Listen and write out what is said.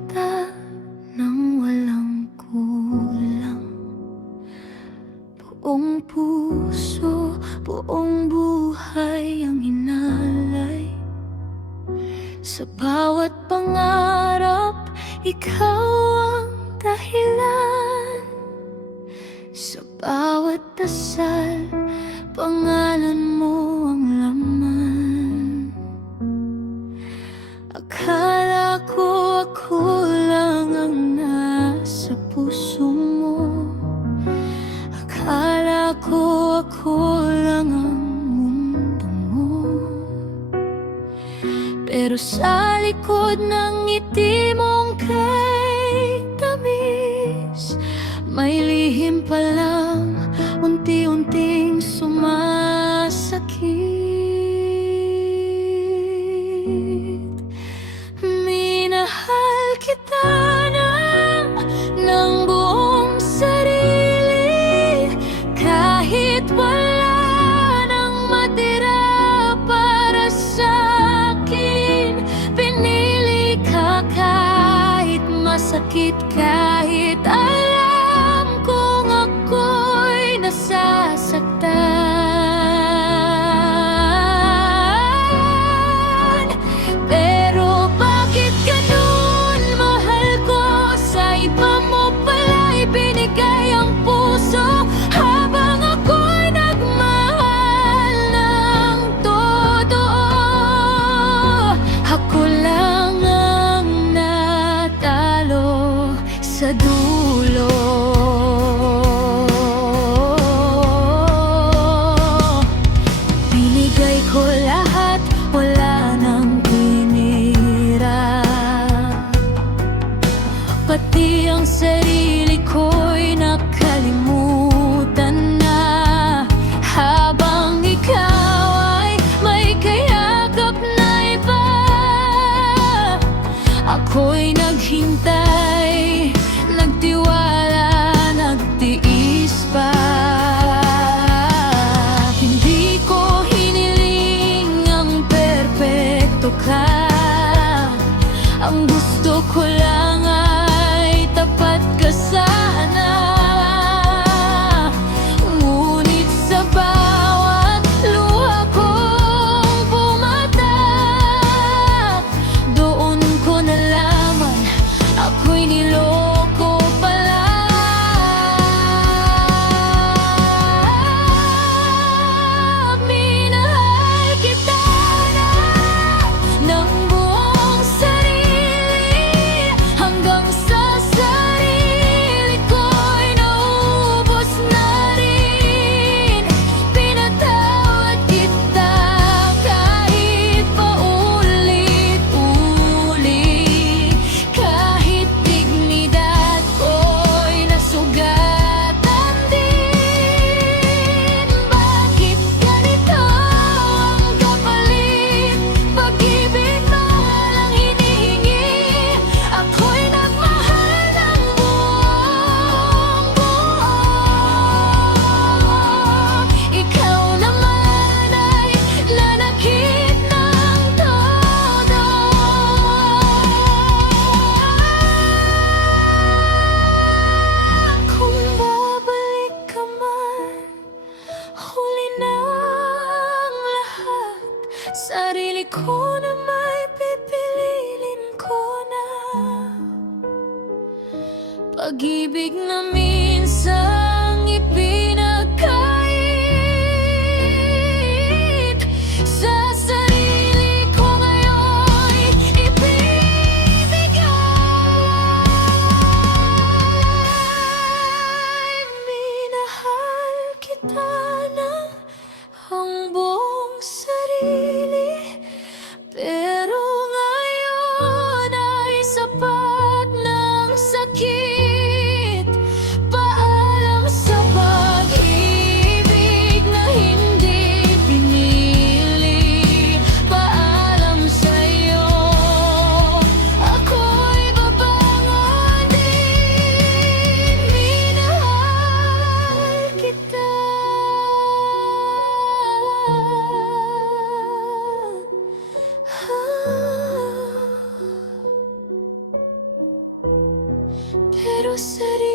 kita nang walang kulang. Buong puso, buong buhay ang hinalay. Sa bawat pangarap, ikaw ang dahilan. Sa bawat dasal, pangalan mo ang laman. Akala ko ako lang ang nasa puso mo. Akala ko ako lang ang mundo mo. Pero sa likod ng ngiti mong kay tamis, may lihim palang unti-unting sumasakit. Minahal kita ng buong sarili, kahit wala nang matira para sa'kin. Pinili ka kahit masakit, kahit alam kong ako'y nasasaktan. Pero bakit ganun, mahal ko? Sa iba mo pala'y binigay ang puso, habang ako'y nagmahal ng totoo. Ako lang ang natalo sa dulo. Binigay ko lahat, wala nang tinira. Pati ang sarili ko'y nakalimutan na, habang ikaw ay may kayakap na iba. Ako'y naghintay, nagtiwala, nagtiis pa. Hindi ko hiniling ang perpekto ka. Ang gusto ko lang ay tapat ka sana. Ngunit sa bawat luha kong pumatak, doon ko nalaman ako'y niloko pala. Minahal kita ng buong sarili, hanggang sa sarili ko'y naubos na rin. Pinatawad kita kahit paulit-ulit, kahit dignidad ko'y nasugatan din. Bakit ganito ang kapalit? Pag-ibig mo lang hinihingi. Ako'y nagmahal ng buong buo. Ikaw naman ay nanakit ng todo. Kung babalik ka man, huli na ang lahat. Sarili ko na may pipiliin ko na. Pag-ibig na minsang ipinagkait, sa sarili ko ngayon'y ibibigay. Minahal kita ng ang buong sarili, pero ngayon ay sapat ng sakit. Paalam sa pag Pero seryoso